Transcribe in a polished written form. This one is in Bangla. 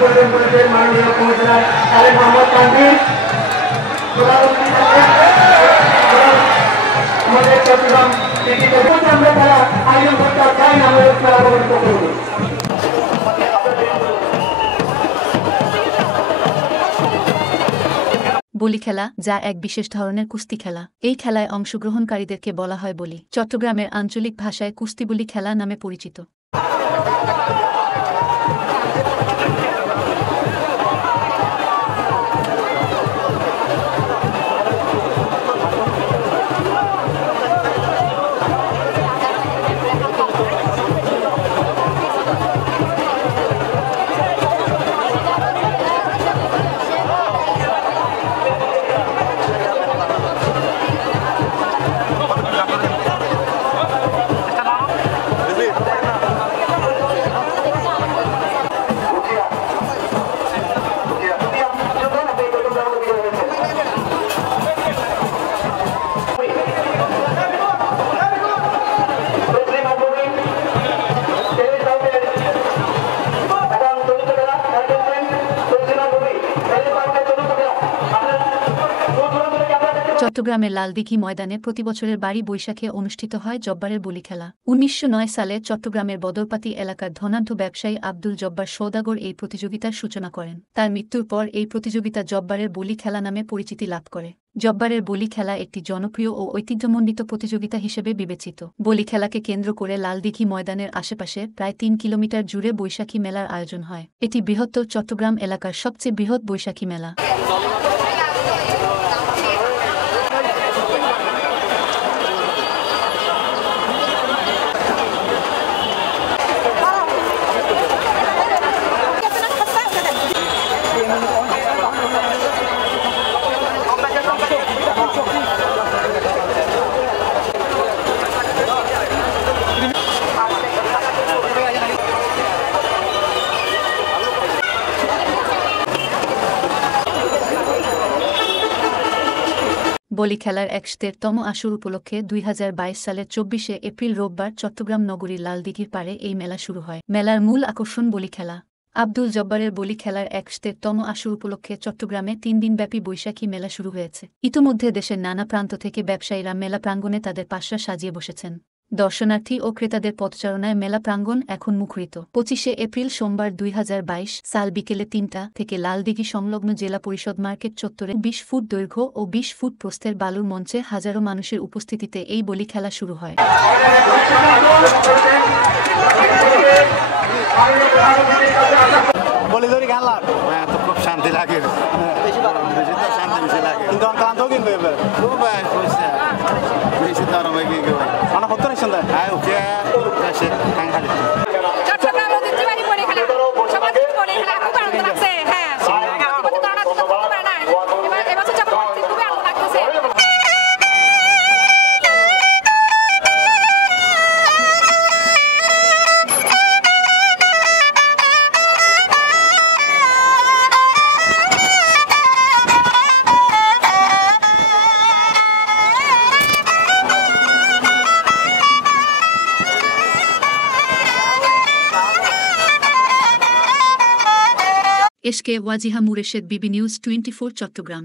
করবেন বলেছেন মাননীয় কমিশনার আলী মোহাম্মদ তানভীর। আমাদের চট্টগ্রাম সিটিতে আমরা তারা আয়োজন করতে চাই না, আমরা অবগত করব। বলি খেলা, যা এক বিশেষ ধরনের কুস্তি খেলা। এই খেলায় অংশগ্রহণকারীদেরকে বলা হয় বলি। চট্টগ্রামের আঞ্চলিক ভাষায় কুস্তি বলি খেলা নামে পরিচিত। চট্টগ্রামের লালদিঘি ময়দানে প্রতিবছরের বাড়ি বৈশাখে অনুষ্ঠিত হয় জব্বারের বলি খেলা। ১৯০৯ সালে চট্টগ্রামের বদরপাতি এলাকার ধনাঢ্য ব্যবসায়ী আব্দুল জব্বার সওদাগর এই প্রতিযোগিতার সূচনা করেন। তার মৃত্যুর পর এই প্রতিযোগিতা জব্বারের বলি খেলা নামে পরিচিতি লাভ করে। জব্বারের বলি খেলা একটি জনপ্রিয় ও ঐতিহ্যমণ্ডিত প্রতিযোগিতা হিসেবে বিবেচিত। বলি খেলাকে কেন্দ্র করে লালদিঘি ময়দানের আশেপাশে প্রায় ৩ কিলোমিটার জুড়ে বৈশাখী মেলার আয়োজন হয়। এটি বৃহত্তর চট্টগ্রাম এলাকার সবচেয়ে বৃহৎ বৈশাখী মেলা। বলি খেলার ১০০তম আসর উপলক্ষে ২০২২ সালের ২৪শে এপ্রিল রোববার চট্টগ্রাম নগরীর লালদিঘির পাড়ে এই মেলা শুরু হয়। মেলার মূল আকর্ষণ বলি খেলা। আব্দুল জব্বারের বলি খেলার ১০০তম আসর উপলক্ষে চট্টগ্রামে ৩ দিনব্যাপী বৈশাখী মেলা শুরু হয়েছে। ইতোমধ্যে দেশের নানা প্রান্ত থেকে ব্যবসায়ীরা মেলা প্রাঙ্গণে তাদের পাশরা সাজিয়ে বসেছেন। দর্শনার্থী ও ক্রেতাদের পথচারণায় মেলা প্রাঙ্গণ এখন মুখরিত। ২৫শে এপ্রিল সোমবার ২০২২ সাল বিকেলে ৩টা থেকে লালদিঘি সংলগ্ন জেলা পরিষদ মার্কেট চত্বরে ২০ ফুট দৈর্ঘ্য ও ২০ ফুট প্রস্থের বালুর মঞ্চে হাজারো মানুষের উপস্থিতিতে এই বলি খেলা শুরু হয়। খুব শান্তি লাগে, কিন্তু এসকে ওয়াজিহা মুরেশেদ, বিবি নিউজ 24 চট্টগ্রাম।